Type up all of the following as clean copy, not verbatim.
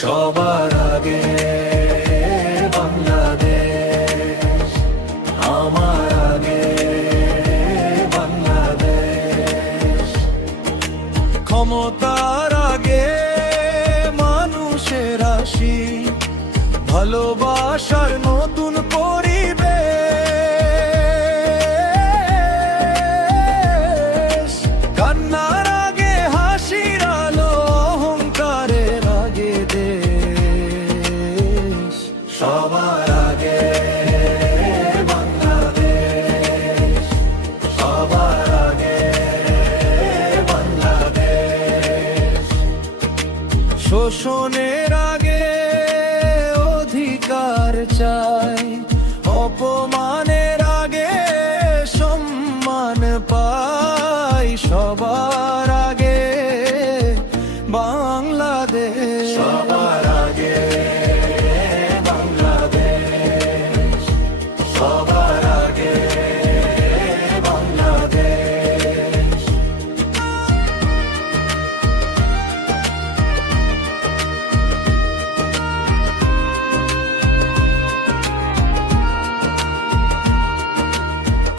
সবার আগে বাংলাদেশ, আমার আগে বাংলাদেশ। ক্ষমতার আগে মানুষের আসি, ভালোবাসার নতুন পরিবেশ। কান্নার আগে হাসির আলো, অহংকারের আগে দেশ। সবার আগে বাংলাদেশ, সবার আগে বাংলাদেশ। শোষণের আগে অধিকার চাই, অপমানের আগে সম্মান পাই। সবার আগে বাংলাদেশ, সবার আগে বাংলাদেশ, সবার আগে বাংলাদেশ।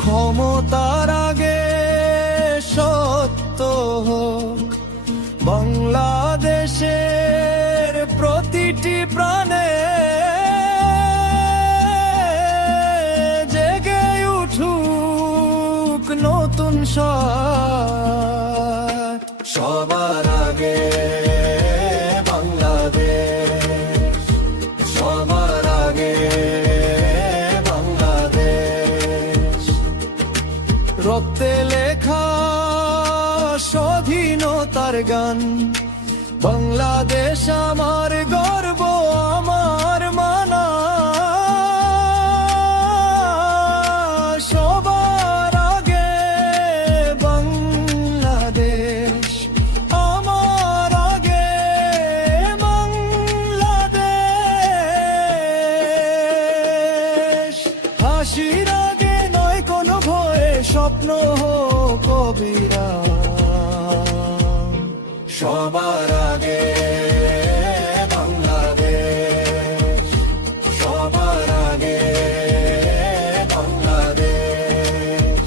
ক্ষমতার আগে সত্য হোক বাংলাদেশের প্রতিটি প্রাণে। জেগে উঠুক নতুন সবার আগে বাংলাদেশ, সবার আগে বাংলাদেশ। রক্তে লেখা স্বাধীনতার গান, বাংলাদেশ আমার গর্ব, আমার মানা। সবার আগে বাংলাদেশ, আমার আগে বাংলাদেশ। হাসির আগে নয় কোনো ভয়ে, স্বপ্ন হোক অবিরাম। সবার আগে বাংলাদেশ, সবার আগে বাংলাদেশ।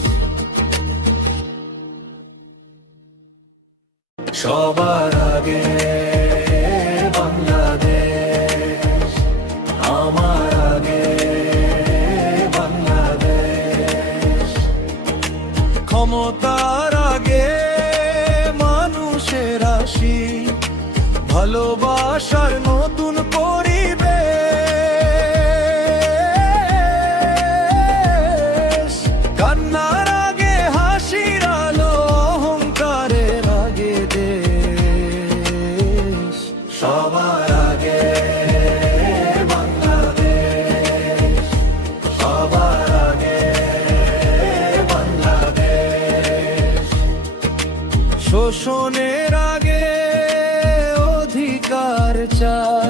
সবার আগে বাংলাদেশ, আমার আগে বাংলাদেশ। ক্ষমতার আগে মানুষের আসি, ভালোবাসার নতুন পরিবেশ। কান্নার আগে হাসির আলো, অহংকারের আগে দেশ। সবার আগে বাংলাদেশ, সবার আগে বাংলাদেশ। শোষণের আগে অধিকার চাই,